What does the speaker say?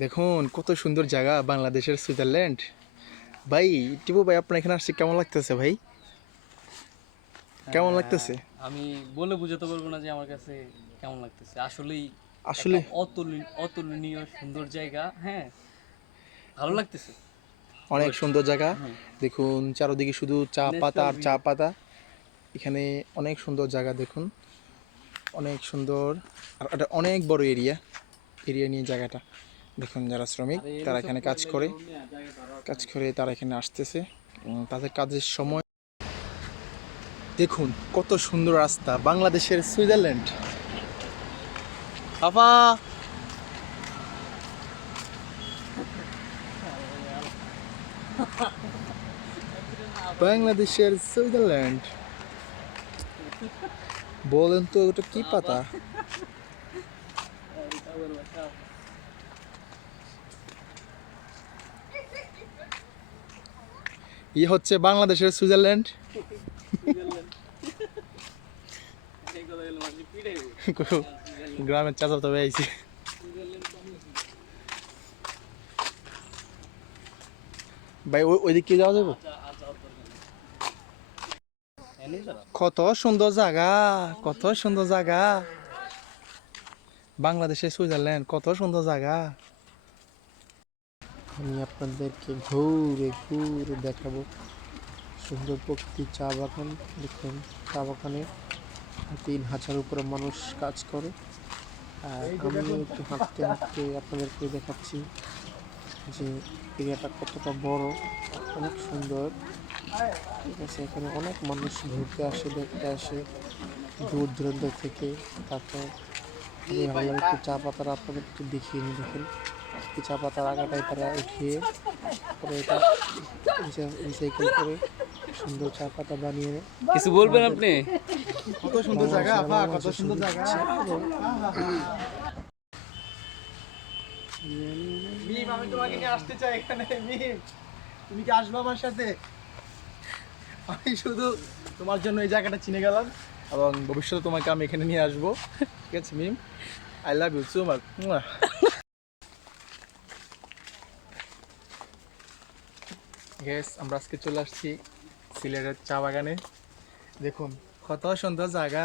দেখুন কত সুন্দর জায়গা বাংলাদেশের সুইজারল্যান্ড। ভাই টিপু ভাই আপনার এখানে আসছে কেমন লাগতেছে ভাই? কেমন লাগতেছে? আমি বলে বুঝাতে পারব না যে আমার কাছে কেমন লাগতেছে। আসলেই আসলে অতুলনীয় অতুলনীয় সুন্দর জায়গা হ্যাঁ। ভালো লাগতেছে। অনেক সুন্দর জায়গা। দেখুন চারদিকে শুধু চা পাতা আর চা পাতা। এখানে অনেক সুন্দর জায়গা দেখুন। অনেক সুন্দর। আর এটা অনেক বড় এরিয়া। এরিয়া নিয়ে জায়গাটা। দেখুন যারা শ্রমিক তারা এখানে কাজ করে কাজ করে তারা এখানে আসতেছে। তাদের কাজের সময় দেখুন কত সুন্দর রাস্তা বাংলাদেশের সুইজারল্যান্ড। আপা বাংলাদেশের সুইজারল্যান্ড। বলেন তো ওটা কি পাতা? ই হচ্ছে বাংলাদেশের সুইজারল্যান্ড। গ্রামের চাচা তো আইছি। ভাই ওই ওই দিক কি যাওয়া যাব? কত সুন্দর জায়গা, কত সুন্দর জায়গা। বাংলাদেশের সুইজারল্যান্ড, কত সুন্দর জায়গা। আমি আপনাদেরকে ঘুরে ঘুরে দেখাবো সুন্দর প্রকৃতি চা বাগান। দেখুন চা বাগানে তিন হাজার উপরে মানুষ কাজ করে। আর আমি একটু হাঁটতে হাঁটতে আপনাদেরকে দেখাচ্ছি যে এরিয়াটা কতটা বড় অনেক সুন্দর। ঠিক আছে এখানে অনেক মানুষ ঘুরতে আসে দেখতে আসে দূর দূরান্ত থেকে। তারপর আমি একটু চা পাতাটা আপনাদের একটু দেখিয়ে নিই দেখেন। চা পাতার আগাটাই তারা উঠিয়ে পরে এটা রিসাইকেল করে সুন্দর চা পাতা বানিয়ে কিছু বলবেন আপনি? কত সুন্দর জায়গা আপা কত সুন্দর জায়গা। মিম আমি তোমাকে নিয়ে আসতে চাই এখানে মিম। তুমি কি আসবে আমার সাথে? আমি শুধু তোমার জন্য এই জায়গাটা চিনে গেলাম এবং ভবিষ্যতে তোমাকে আমি এখানে নিয়ে আসব। ঠিক আছে Mim? I love you so much guys আমরা আজকে চলে আসছি সিলেটের চা বাগানে। দেখুন কত সুন্দর জায়গা।